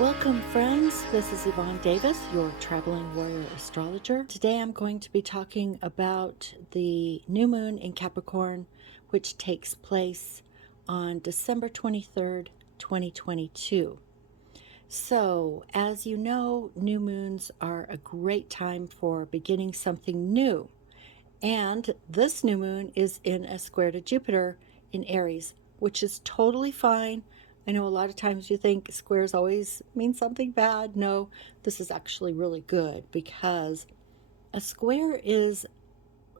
Welcome, friends. This is Yvonne Davis, your traveling warrior astrologer. Today I'm going to be talking about the new moon in Capricorn, which takes place on December 23rd, 2022. So, as you know, new moons are a great time for beginning something new. And this new moon is in a square to Jupiter in Aries, which is totally fine. I know a lot of times you think squares always mean something bad. No, this is actually really good because a square is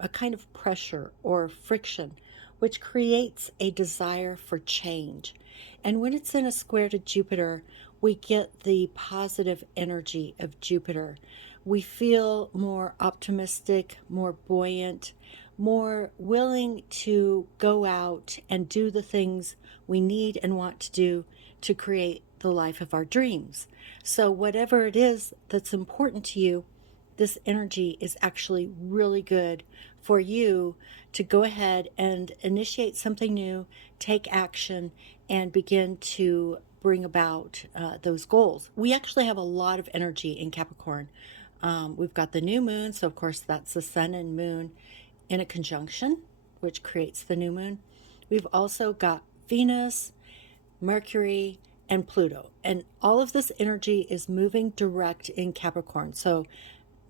a kind of pressure or friction, which creates a desire for change. And when it's in a square to Jupiter, we get the positive energy of Jupiter. We feel more optimistic, more buoyant, more willing to go out and do the things we need and want to do to create the life of our dreams. So whatever it is that's important to you, this energy is actually really good for you to go ahead and initiate something new, take action, and begin to bring about those goals. We actually have a lot of energy in Capricorn. We've got the new moon, so of course that's the sun and moon in a conjunction, which creates the new moon. We've also got Venus, Mercury, and Pluto, and all of this energy is moving direct in Capricorn. So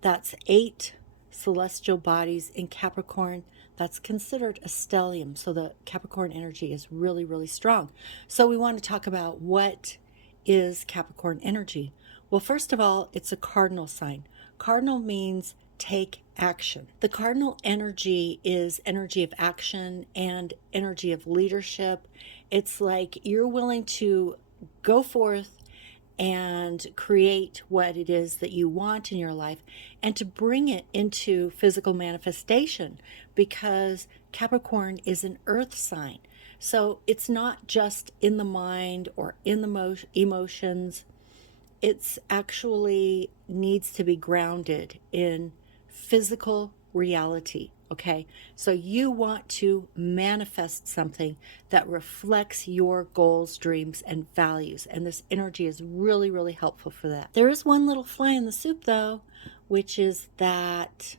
that's 8 celestial bodies in Capricorn. That's considered a stellium. So the Capricorn energy is really, really strong. So we want to talk about what is Capricorn energy. Well, first of all, it's a cardinal sign. Cardinal means take action. The cardinal energy is energy of action and energy of leadership. It's like you're willing to go forth and create what it is that you want in your life and to bring it into physical manifestation, because Capricorn is an earth sign. So it's not just in the mind or in the emotions. It's actually needs to be grounded in physical reality. Okay, so you want to manifest something that reflects your goals, dreams, and values. And this energy is really, really helpful for that. There is one little fly in the soup, though, which is that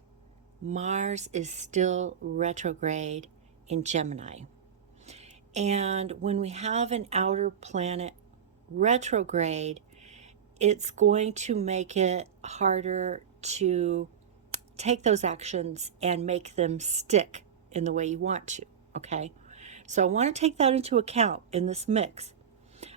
Mars is still retrograde in Gemini. And when we have an outer planet retrograde, it's going to make it harder to take those actions and make them stick in the way you want to, okay? So I want to take that into account in this mix.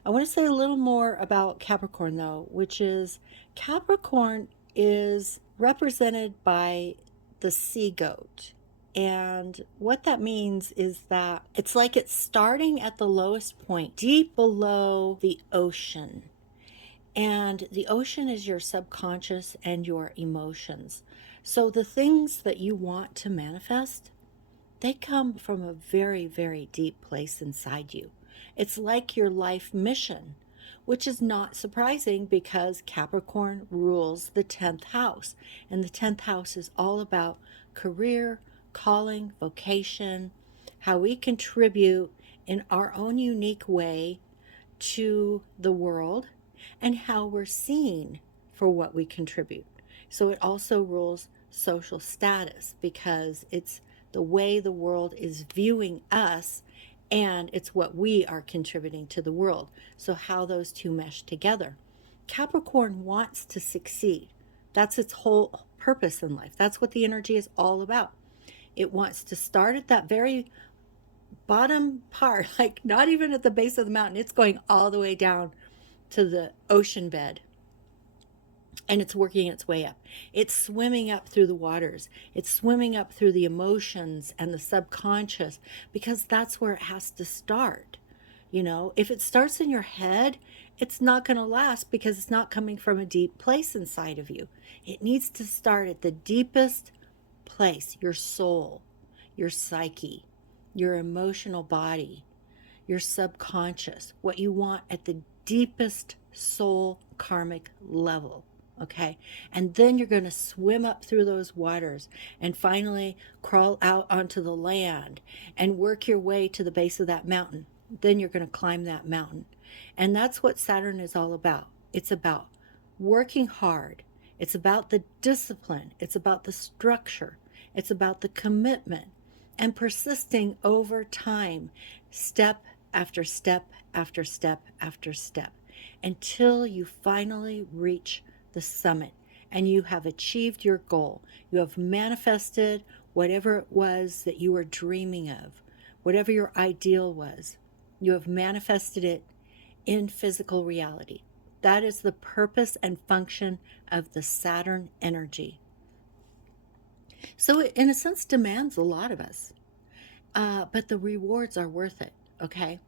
I want to say a little more about Capricorn, though, which is Capricorn is represented by the sea goat. And what that means is that it's like it's starting at the lowest point, deep below the ocean. And the ocean is your subconscious and your emotions. So the things that you want to manifest, they come from a very, very deep place inside you. It's like your life mission, which is not surprising because Capricorn rules the 10th house. And the 10th house is all about career, calling, vocation, how we contribute in our own unique way to the world, and how we're seen for what we contribute. So it also rules social status because it's the way the world is viewing us, and it's what we are contributing to the world. So how those two mesh together. Capricorn wants to succeed. That's its whole purpose in life. That's what the energy is all about. It wants to start at that very bottom part, like not even at the base of the mountain. It's going all the way down to the ocean bed, and it's working its way up. It's swimming up through the waters. It's swimming up through the emotions and the subconscious, because that's where it has to start. You know, if it starts in your head, it's not going to last because it's not coming from a deep place inside of you. It needs to start at the deepest place, your soul, your psyche, your emotional body, your subconscious, what you want at the deepest soul karmic level. Okay, and then you're going to swim up through those waters and finally crawl out onto the land and work your way to the base of that mountain. Then you're going to climb that mountain. And that's what Saturn is all about. It's about working hard. It's about the discipline. It's about the structure. It's about the commitment and persisting over time, step after step after step after step, until you finally reach the summit and you have achieved your goal. You have manifested whatever it was that you were dreaming of, whatever your ideal was. You have manifested it in physical reality. That is the purpose and function of the Saturn energy. So it, in a sense, demands a lot of us, but the rewards are worth it, okay?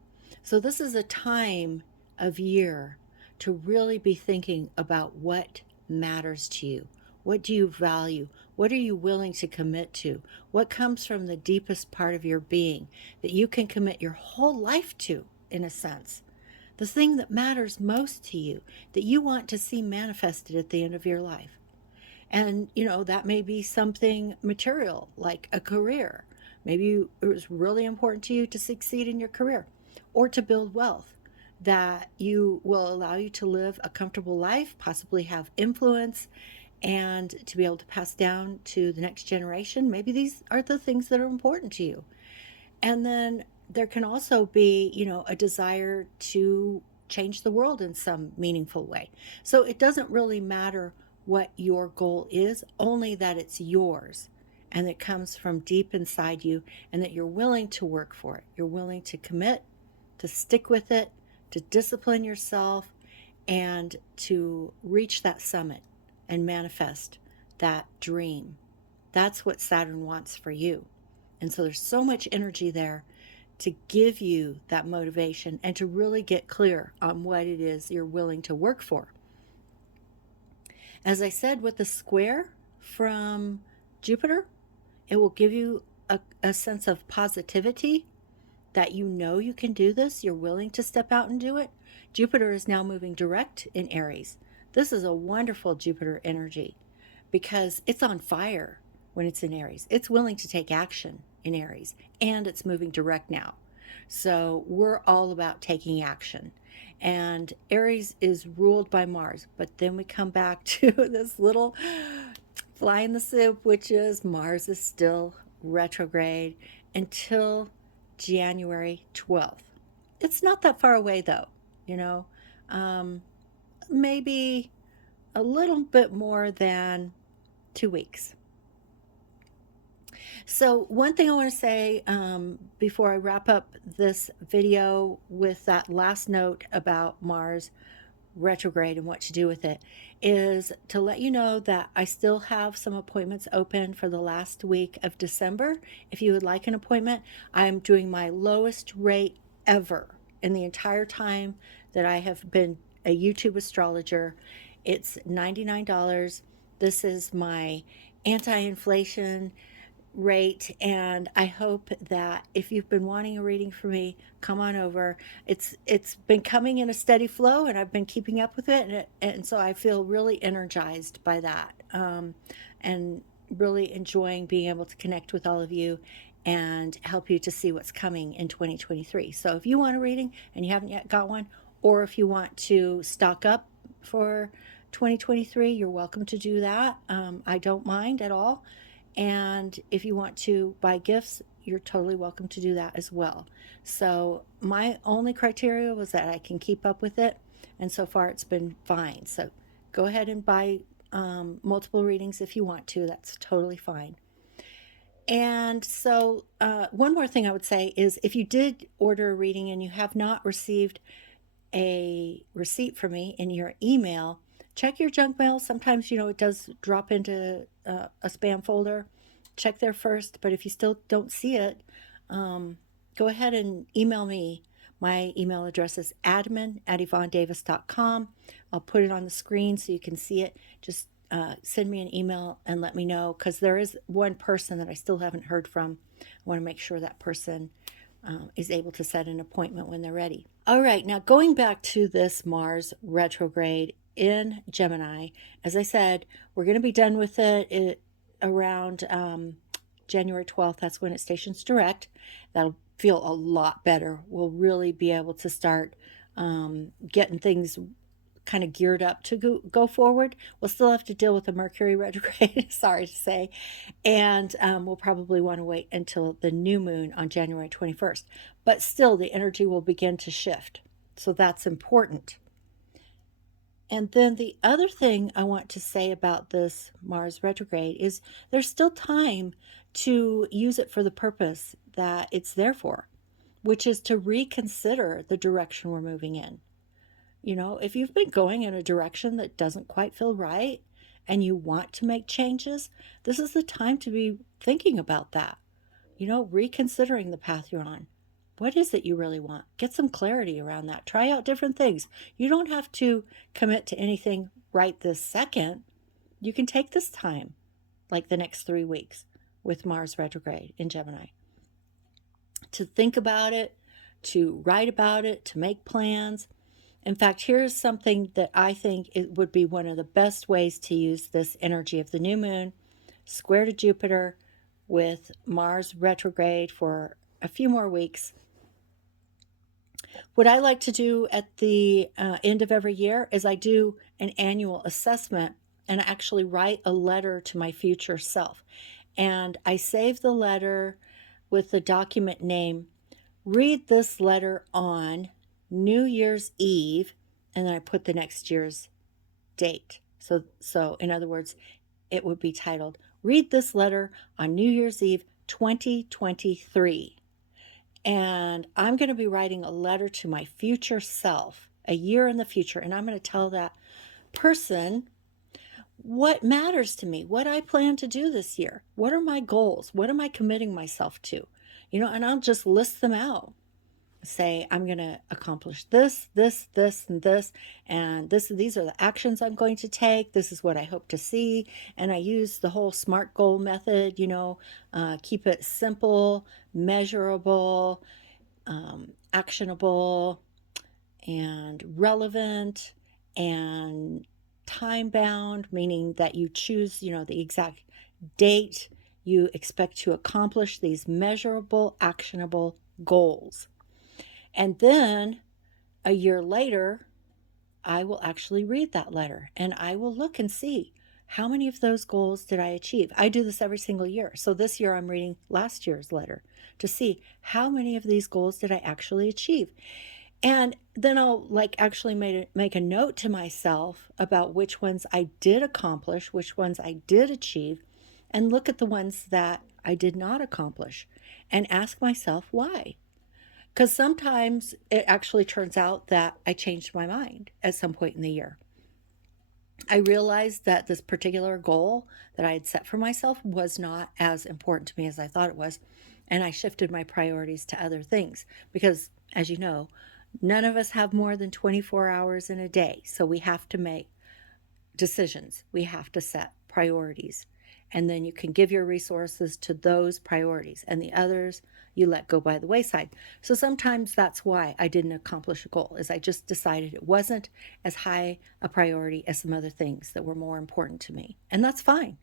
So this is a time of year to really be thinking about what matters to you. What do you value? What are you willing to commit to? What comes from the deepest part of your being that you can commit your whole life to, in a sense? The thing that matters most to you, that you want to see manifested at the end of your life. And, that may be something material, like a career. Maybe it was really important to you to succeed in your career or to build wealth that you will allow you to live a comfortable life, possibly have influence, and to be able to pass down to the next generation. Maybe these are the things that are important to you. And then there can also be, a desire to change the world in some meaningful way. So it doesn't really matter what your goal is, only that it's yours and it comes from deep inside you and that you're willing to work for it. You're willing to commit, to stick with it, to discipline yourself, and to reach that summit and manifest that dream. That's what Saturn wants for you. And so there's so much energy there to give you that motivation and to really get clear on what it is you're willing to work for. As I said, with the square from Jupiter, it will give you a sense of positivity that you can do this, you're willing to step out and do it. Jupiter is now moving direct in Aries. This is a wonderful Jupiter energy because it's on fire when it's in Aries. It's willing to take action in Aries, and it's moving direct now. So we're all about taking action. And Aries is ruled by Mars, but then we come back to this little fly in the soup, which is Mars is still retrograde until January 12th. It's not that far away, though, maybe a little bit more than 2 weeks. So one thing I want to say before I wrap up this video with that last note about Mars retrograde and what to do with it is to let you know that I still have some appointments open for the last week of December. If you would like an appointment, I'm doing my lowest rate ever in the entire time that I have been a YouTube astrologer. It's $99. This is my anti-inflation rate, and I hope that if you've been wanting a reading from me, come on over. It's been coming in a steady flow, and I've been keeping up with it, and so I feel really energized by that, and really enjoying being able to connect with all of you and help you to see what's coming in 2023. So if you want a reading and you haven't yet got one, or if you want to stock up for 2023, you're welcome to do that. I don't mind at all. And if you want to buy gifts, you're totally welcome to do that as well. So my only criteria was that I can keep up with it, and so far it's been fine. So go ahead and buy multiple readings if you want to. That's totally fine. And so one more thing I would say is if you did order a reading and you have not received a receipt from me in your email, check your junk mail. Sometimes, it does drop into a spam folder. Check there first. But if you still don't see it, go ahead and email me. My email address is admin@yvonnedavis.com. I'll put it on the screen so you can see it. Just send me an email and let me know, because there is one person that I still haven't heard from. I want to make sure that person is able to set an appointment when they're ready. All right, now going back to this Mars retrograde in Gemini, as I said, we're going to be done with it around January 12th. That's when it stations direct. That'll feel a lot better. We'll really be able to start getting things kind of geared up to go forward. We'll still have to deal with the Mercury retrograde, sorry to say, and we'll probably want to wait until the new moon on January 21st. But still, the energy will begin to shift. So that's important. And then the other thing I want to say about this Mars retrograde is there's still time to use it for the purpose that it's there for, which is to reconsider the direction we're moving in. You know, if you've been going in a direction that doesn't quite feel right and you want to make changes, this is the time to be thinking about that. You know, reconsidering the path you're on. What is it you really want? Get some clarity around that. Try out different things. You don't have to commit to anything right this second. You can take this time, like the next 3 weeks with Mars retrograde in Gemini, to think about it, to write about it, to make plans. In fact, here's something that I think it would be one of the best ways to use this energy of the new moon, square to Jupiter, with Mars retrograde for a few more weeks. What I like to do at the end of every year is I do an annual assessment, and I actually write a letter to my future self. And I save the letter with the document name, read this letter on New Year's Eve, and then I put the next year's date. So in other words, it would be titled, read this letter on New Year's Eve 2023. And I'm going to be writing a letter to my future self, a year in the future, and I'm going to tell that person what matters to me, what I plan to do this year, what are my goals, what am I committing myself to, you know, and I'll just list them out. Say, I'm going to accomplish this, this, this, and this, and these are the actions I'm going to take. This is what I hope to see. And I use the whole SMART goal method, you know, keep it simple, measurable, actionable, and relevant, and time bound, meaning that you choose, you know, the exact date you expect to accomplish these measurable, actionable goals. And then a year later, I will actually read that letter and I will look and see how many of those goals did I achieve. I do this every single year. So this year I'm reading last year's letter to see how many of these goals did I actually achieve. And then I'll actually make a note to myself about which ones I did accomplish, which ones I did achieve, and look at the ones that I did not accomplish and ask myself why. Because sometimes it actually turns out that I changed my mind at some point in the year. I realized that this particular goal that I had set for myself was not as important to me as I thought it was. And I shifted my priorities to other things because, as you know, none of us have more than 24 hours in a day. So we have to make decisions. We have to set priorities. And then you can give your resources to those priorities, and the others you let go by the wayside. So sometimes that's why I didn't accomplish a goal, is I just decided it wasn't as high a priority as some other things that were more important to me. And that's fine.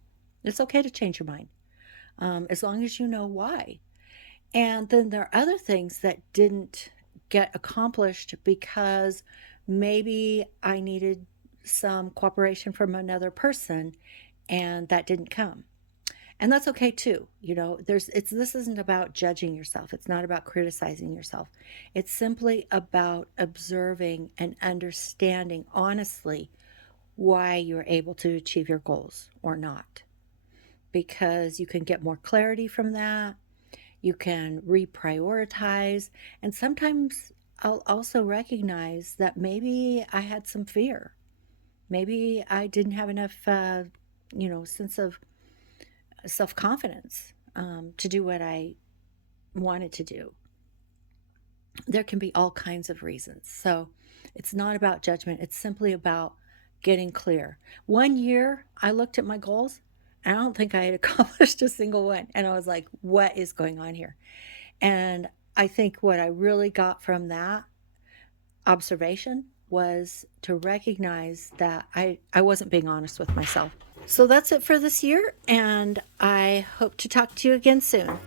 It's okay to change your mind, as long as you know why. And then there are other things that didn't get accomplished because maybe I needed some cooperation from another person and that didn't come. And that's okay too. You know, this isn't about judging yourself. It's not about criticizing yourself. It's simply about observing and understanding honestly why you're able to achieve your goals or not. Because you can get more clarity from that. You can reprioritize. And sometimes I'll also recognize that maybe I had some fear. Maybe I didn't have enough sense of self-confidence to do what I wanted to do. There can be all kinds of reasons. So it's not about judgment. It's simply about getting clear. One year I looked at my goals and I don't think I had accomplished a single one. And I was like, what is going on here? And I think what I really got from that observation was to recognize that I wasn't being honest with myself. So that's it for this year, and I hope to talk to you again soon.